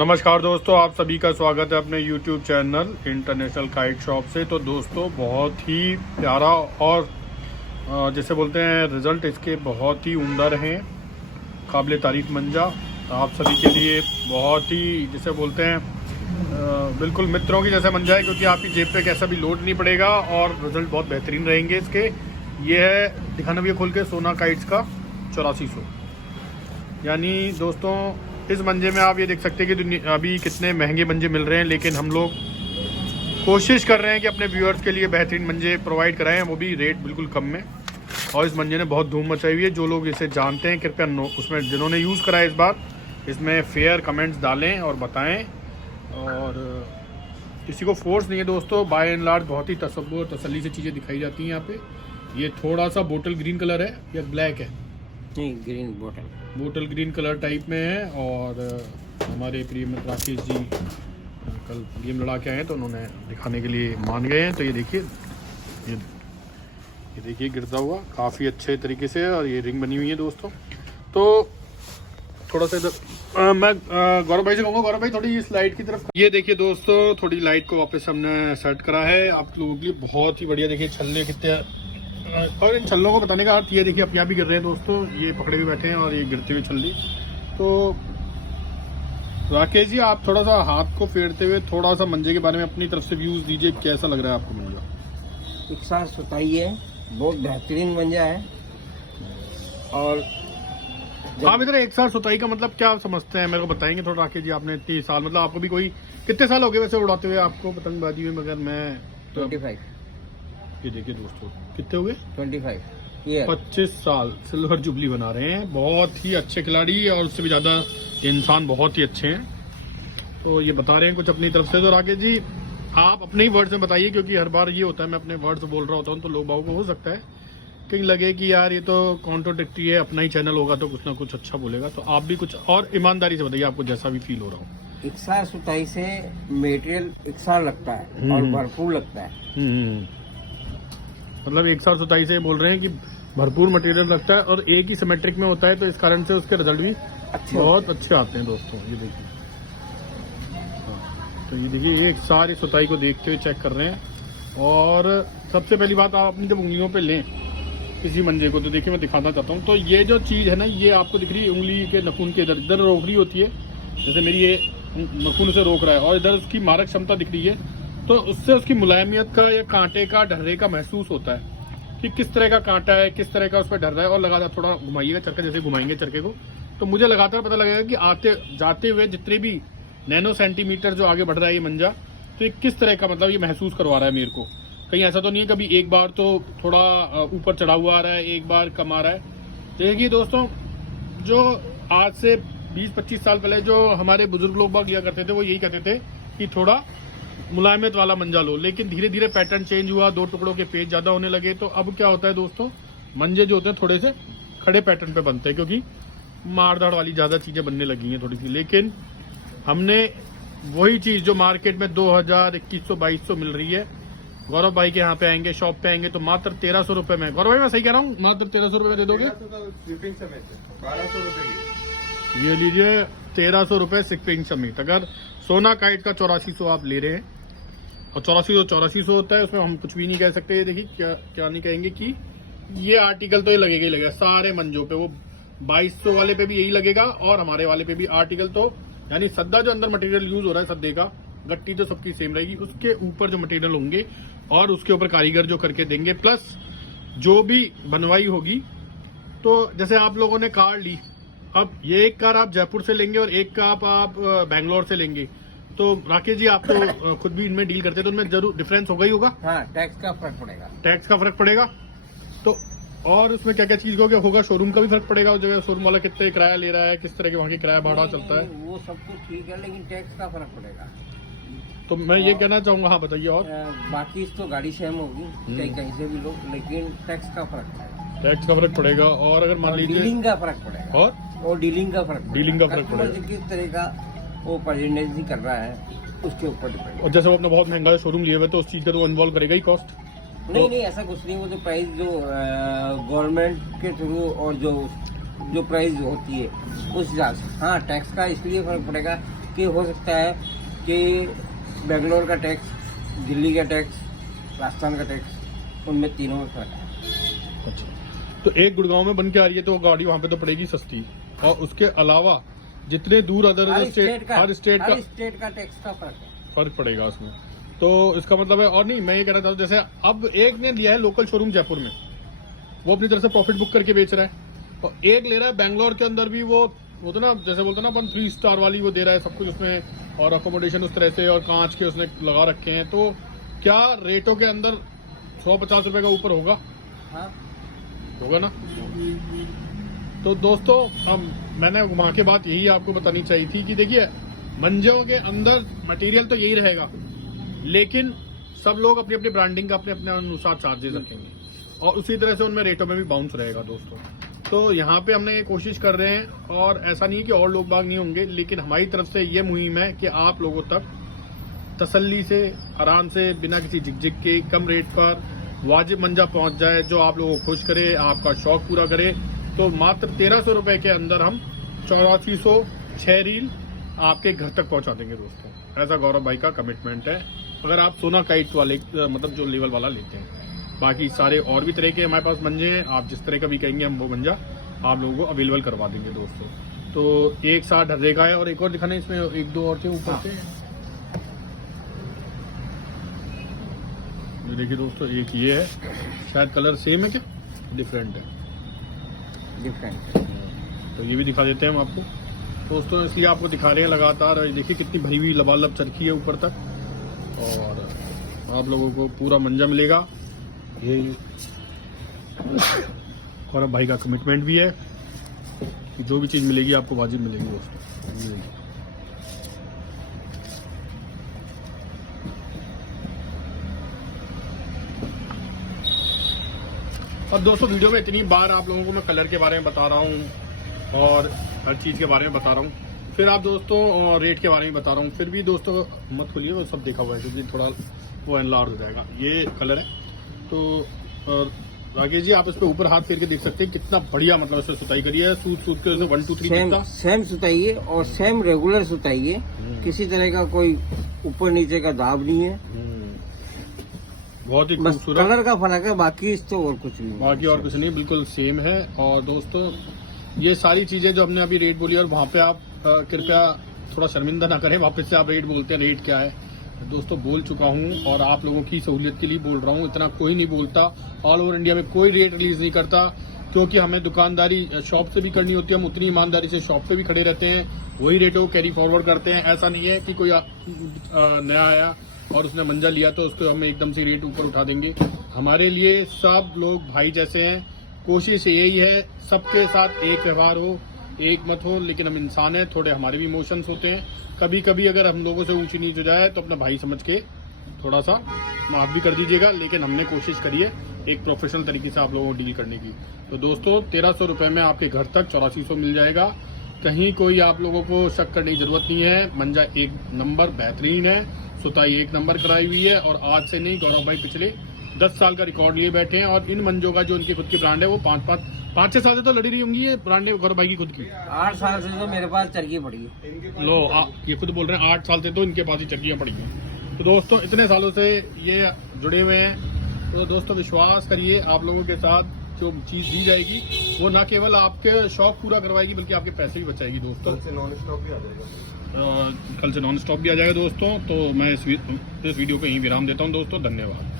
नमस्कार दोस्तों, आप सभी का स्वागत है अपने YouTube channel international kite shop से। तो दोस्तों बहुत ही प्यारा और जैसे बोलते हैं रिज़ल्ट इसके बहुत ही उम्दा रहे, काबिल तारीफ मंजा आप सभी के लिए बहुत ही जैसे बोलते हैं बिल्कुल मित्रों की जैसे मंजा है, क्योंकि आपकी जेब पे कैसा भी लोड नहीं पड़ेगा और रिज़ल्ट बहुत बेहतरीन रहेंगे इसके। ये है दिखाना भी खोल के सोना काइट्स का 8400। यानी दोस्तों इस मंजे में आप ये देख सकते हैं कि अभी कितने महंगे मंजे मिल रहे हैं, लेकिन हम लोग कोशिश कर रहे हैं कि अपने व्यूअर्स के लिए बेहतरीन मंजे प्रोवाइड कराएं, वो भी रेट बिल्कुल कम में। और इस मंजे ने बहुत धूम मचाई हुई है। जो लोग इसे जानते हैं कृपया उसमें जिन्होंने यूज़ करा है इस बार इसमें फेयर कमेंट्स डालें और बताएं। और किसी को फोर्स नहीं है दोस्तों, बाय एंड लार्ज बहुत ही तसव्वुर तसल्ली से चीज़ें दिखाई जाती हैं यहाँ पे। ये थोड़ा सा बोटल ग्रीन कलर है या ब्लैक है? नहीं, green bottle green colour type में है। और हमारे प्रिय मित्र राकेश जी कल गेम लड़ा के आए हैं तो उन्होंने दिखाने के लिए मान गए हैं। तो ये देखिए, ये देखिए गिरता हुआ काफ़ी अच्छे तरीके से है और ये रिंग बनी हुई है दोस्तों। तो थोड़ा सा इधर मैं गौरव भाई से कहूँगा, गौरव भाई थोड़ी इस लाइट की तरफ। ये देखिए दोस्तों, थोड़ी लाइट को वापस हमने सेट करा है आप लोगों के लिए। बहुत ही बढ़िया, देखिए छल्ले कितने, और इन छल्लों को बताने का अर्थ ये देखिए अपने आप भी गिर रहे हैं दोस्तों। ये पकड़े हुए बैठे हैं और ये गिरते हुए छल्ले। तो राकेश जी आप थोड़ा सा हाथ को फेरते हुए थोड़ा सा मंजे के बारे में अपनी तरफ से व्यूज दीजिए, कैसा लग रहा है आपको मंजा? एक साथ सुताई है, बहुत बेहतरीन मंजा है। और आप इधर एक साल सुताई का मतलब क्या समझते हैं, मेरे को बताएंगे थोड़ा राकेश जी? आपने इतनी साल, मतलब आपको भी कोई कितने साल हो गए वैसे उड़ाते हुए आपको पतंगबाजी में? मगर मैं 25। ये देखिए दोस्तों कितने हो गए? 25 साल सिल्वर जुबली बना रहे हैं। बहुत ही अच्छे खिलाड़ी और उससे भी ज्यादा इंसान बहुत ही अच्छे हैं। तो ये बता रहे हैं कुछ अपनी तरफ से। तो राकेश जी आप अपने ही वर्ड्स में बताइए, क्योंकि हर बार ये होता है मैं अपने वर्ड्स बोल रहा होता हूँ तो लोग बाबू को हो सकता है कहीं लगे कि यार ये तो कॉन्ट्रोडिक्टरी है, अपना ही चैनल होगा तो कुछ ना कुछ अच्छा बोलेगा। तो आप भी कुछ और ईमानदारी से बताइए, आपको जैसा भी फील हो रहा हो। एक साथ सुताई से मटेरियल एक साथ लगता है और भरपूर लगता है। मतलब एक साल सुताई से बोल रहे हैं कि भरपूर मटेरियल लगता है और एक ही सिमेट्रिक में होता है, तो इस कारण से उसके रिजल्ट भी बहुत अच्छे आते हैं दोस्तों। ये देखिए, तो ये देखिए एक सारी सुताई को देखते हुए चेक कर रहे हैं। और सबसे पहली बात, आप अपनी जब उंगलियों पे लें किसी मंजे को, तो देखिए मैं दिखाना चाहता हूँ। तो ये जो चीज़ है ना, ये आपको दिख रही है उंगली के नखून के इधर इधर रोक रही होती है, जैसे मेरी ये नखून से रोक रहा है, और इधर उसकी मारक क्षमता दिख रही है। तो उससे उसकी मुलायमियत का या कांटे का ढर्रे का महसूस होता है कि किस तरह का कांटा है, किस तरह का उस पर ढर रहा है। और लगातार थोड़ा घुमाइएगा चरखा, जैसे घुमाएंगे चरखे को तो मुझे लगातार पता लगेगा कि आते जाते हुए जितने भी नैनो सेंटीमीटर जो आगे बढ़ रहा है ये मंजा, तो ये किस तरह का मतलब ये महसूस करवा रहा है मेरे को। कहीं ऐसा तो नहीं है कभी एक बार तो थोड़ा ऊपर चढ़ा हुआ आ रहा है, एक बार कम आ रहा है। देखिए दोस्तों, जो आज से 20-25 साल पहले जो हमारे बुजुर्ग लोग बाग किया करते थे, वो यही कहते थे कि थोड़ा मुलायमत वाला मंजा लो। लेकिन धीरे धीरे पैटर्न चेंज हुआ, 2 टुकड़ों के पेज ज्यादा होने लगे। तो अब क्या होता है दोस्तों, मंजे जो होते हैं थोड़े से खड़े पैटर्न पे बनते हैं, क्योंकि मारधाड़ वाली ज्यादा चीजें बनने लगी हैं थोड़ी सी। लेकिन हमने वही चीज जो मार्केट में 2000, 2100-2200 मिल रही है, गौरव भाई के यहाँ पे आएंगे, शॉप पे आएंगे तो मात्र 1300 रुपए में। गौरव भाई मैं सही कह रहा हूँ? मात्र 1300 रुपए दे दोगे? 1200 रुपए। ये लीजिए 1300 रुपए शिपिंग समेत। अगर सोना काइट का 8400 आप ले रहे हैं, और 8400 होता है, उसमें हम कुछ भी नहीं कह सकते। ये देखिए क्या नहीं कहेंगे कि ये आर्टिकल तो ये लगेगा ही लगेगा सारे मंजों पे। वो 2200 वाले पे भी यही लगेगा और हमारे वाले पे भी आर्टिकल। तो यानी सद्दा जो अंदर मटेरियल यूज हो रहा है सद्दे का, गट्टी तो सबकी सेम रहेगी, उसके ऊपर जो मटेरियल होंगे और उसके ऊपर कारीगर जो करके देंगे, प्लस जो भी बनवाई होगी। तो जैसे आप लोगों ने कार ली, अब ये एक कार आप जयपुर से लेंगे और एक कार आप बैंगलोर से लेंगे, तो राकेश जी आप तो खुद भी इनमें डील करते हैं, तो उनमें जरूर डिफरेंस होगा ही होगा। हाँ, टैक्स का फर्क पड़ेगा। टैक्स का फर्क पड़ेगा। तो और उसमें क्या क्या चीज होगा, शोरूम का भी फर्क पड़ेगा। उस जगह शोरूम वाला कितने किराया ले रहा है, किस तरह के वहाँ की किराया भाड़ा चलता है, वो सब कुछ ठीक है, लेकिन टैक्स का फर्क पड़ेगा। तो मैं ये कहना चाहूंगा। हाँ बताइए। और बाकी तो गाड़ी सेम होगी कहीं से भी लो, लेकिन टैक्स का फर्क पड़ेगा। टैक्स का फर्क पड़ेगा। और अगर मान लीजिए डीलिंग का फर्क पड़ेगा, और डीलिंग का फर्क पड़ेगा। किस तरह का वो परसेंटेज कर रहा है उसके ऊपर डिपेंड। और जैसे वो अपना बहुत महंगा शोरूम लिए हुए, तो उस चीज का तो इन्वॉल्व करेगा ही कॉस्ट। नहीं नहीं, ऐसा कुछ नहीं। वो जो प्राइस जो गवर्नमेंट के थ्रू और जो प्राइस होती है उस हिसाब से। हाँ, टैक्स का इसलिए फर्क पड़ेगा कि कि हो सकता है कि बेंगलोर का टैक्स, दिल्ली का टैक्स, राजस्थान का टैक्स, उनमें तीनों में फर्क है। अच्छा, तो एक गुड़गांव में बन के आ रही है तो गाड़ी वहाँ पे तो पड़ेगी सस्ती, और उसके अलावा जितने दूर अदर हर स्टेट हर स्टेट का टैक्स का फर्क है। फर्क पड़ेगा उसमें। तो इसका मतलब है, और नहीं मैं ये कह रहा था जैसे अब एक ने लिया है लोकल शोरूम जयपुर में, वो अपनी तरफ से प्रॉफिट बुक करके बेच रहा है, और एक ले रहा है बेंगलोर के अंदर भी, वो तो ना जैसे बोलते ना अपन 3 स्टार वाली वो दे रहा है सब कुछ उसमें, और अकोमोडेशन उस तरह से और कांच के उसने लगा रखे हैं। तो क्या रेटों के अंदर 150 रुपए का ऊपर होगा? हाँ, होगा ना। तो दोस्तों हम मैंने वहां के बात यही आपको बतानी चाहिए थी कि देखिए मंजों के अंदर मटेरियल तो यही रहेगा, लेकिन सब लोग अपनी अपनी ब्रांडिंग का अपने अपने अनुसार चार्जेस रखेंगे, और उसी तरह से उनमें रेटों में भी बाउंस रहेगा दोस्तों। तो यहाँ पे हमने ये कोशिश कर रहे हैं, और ऐसा नहीं है कि और लोग बाग नहीं होंगे, लेकिन हमारी तरफ से ये मुहिम है कि आप लोगों तक तसल्ली से, आराम से, बिना किसी झिकझिक के, कम रेट पर वाजिब मंजा पहुंच जाए, जो आप लोगों को खुश करे, आपका शौक पूरा करे। तो मात्र 1300 रुपए के अंदर हम 8406 रील आपके घर तक पहुंचा देंगे दोस्तों। ऐसा गौरव भाई का कमिटमेंट है, अगर आप सोना काइट वाले मतलब जो लेवल वाला लेते हैं। बाकी सारे और भी तरह के हमारे पास मंजे हैं, आप जिस तरह का भी कहेंगे हम वो मंजा आप लोगों को अवेलेबल करवा देंगे दोस्तों। तो एक साथ ढर्रे का है, और एक और दिखाना इसमें, एक दो और के ऊपर से। ये देखिए दोस्तों, एक ये है, शायद कलर सेम है क्या डिफरेंट है? डिफरेंट। तो ये भी दिखा देते हैं हम आपको दोस्तों, इसलिए आपको दिखा रहे हैं लगातार। और देखिए कितनी भरी हुई लबालब चरखी है ऊपर तक, और आप लोगों को पूरा मंजा मिलेगा। ये गौरव भाई का कमिटमेंट भी है कि जो भी चीज मिलेगी आपको वाजिब मिलेगी दोस्तों। और दोस्तों वीडियो में इतनी बार आप लोगों को मैं कलर के बारे में बता रहा हूँ और हर चीज़ के बारे में बता रहा हूँ, फिर आप दोस्तों रेट के बारे में बता रहा हूँ, फिर भी दोस्तों मत खोलिए, वो सब देखा हुआ है क्योंकि थोड़ा वो एनलार्ज हो जाएगा। ये कलर है। तो और राकेश जी आप इस पे ऊपर हाथ फेर के देख सकते हैं कितना बढ़िया मतलब इससे सुताई करी है, सूत सूत के 1 2 3 दिखता। सेम सुताई है और सेम रेगुलर सुताई है, किसी तरह का कोई ऊपर नीचे का दाब नहीं है। बहुत ही बस खूबसूरत कलर का फर्क है, बाकी इस तो और कुछ नहीं, बाकी और कुछ नहीं, बिल्कुल सेम है। और दोस्तों ये सारी चीजें जो हमने अभी रेट बोली, और वहाँ पे आप कृपया थोड़ा शर्मिंदा ना करें, वापस से आप रेट बोलते हैं, रेट क्या है दोस्तों बोल चुका हूँ, और आप लोगों की सहूलियत के लिए बोल रहा हूँ। इतना कोई नहीं बोलता, ऑल ओवर इंडिया में कोई रेट रिलीज नहीं करता, क्योंकि हमें दुकानदारी शॉप से भी करनी होती है, हम उतनी ईमानदारी से शॉप पे भी खड़े रहते हैं, वही रेटों को कैरी फॉरवर्ड करते हैं। ऐसा नहीं है कि कोई नया आया और उसने मंजा लिया तो उसको हम एकदम से रेट ऊपर उठा देंगे। हमारे लिए सब लोग भाई जैसे हैं, कोशिश यही है सबके साथ एक व्यवहार हो, एक मत हो, लेकिन हम इंसान हैं, थोड़े हमारे भी इमोशंस होते हैं। कभी कभी अगर हम लोगों से ऊंची नीच हो जाए तो अपना भाई समझ के थोड़ा सा माफ भी कर दीजिएगा, लेकिन हमने कोशिश करी है एक प्रोफेशनल तरीके से आप लोगों को डील करने की। तो दोस्तों 1300 रुपये में आपके घर तक 8400 मिल जाएगा, कहीं कोई आप लोगों को शक करने की जरूरत नहीं है। मंजा एक नंबर बेहतरीन है, सुताई एक नंबर कराई हुई है, और आज से नहीं गौरव भाई पिछले 10 साल का रिकॉर्ड लिए बैठे हैं। और इन मंजों का जो उनकी खुद की ब्रांड है वो 5-6 साल से तो लड़ी रही होंगी ये ब्रांड है गौरव भाई की खुद की। 8 साल से तो मेरे पास चरखी पड़ी है। लो ये खुद बोल रहे हैं 8 साल से तो इनके पास ही चरखियां पड़ी हैं। तो दोस्तों इतने सालों से ये जुड़े हुए हैं, तो दोस्तों विश्वास करिए आप लोगों के साथ जो चीज दी जाएगी वो ना केवल आपके शौक पूरा करवाएगी बल्कि आपके पैसे भी बचाएगी दोस्तों। कल से नॉन स्टॉप भी आ जाएगा। कल से नॉन स्टॉप भी आ जाएगा दोस्तों। तो मैं इस वीडियो को यहीं विराम देता हूं दोस्तों, धन्यवाद।